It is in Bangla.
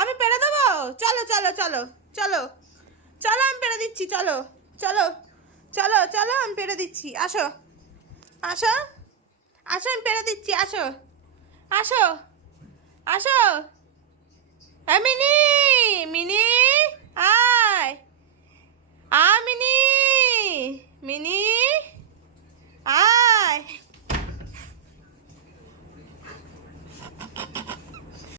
আমি পেরে দেবো। চলো চলো চলো চলো চলো, আমি পেরে দিচ্ছি। চলো চলো চলো চলো, আমি পেরে দিচ্ছি। আসো আসো আসো, আমি পেরে দিচ্ছি। আসো আসো আসো। মিনি, মিনি, আয়। Mini, mini.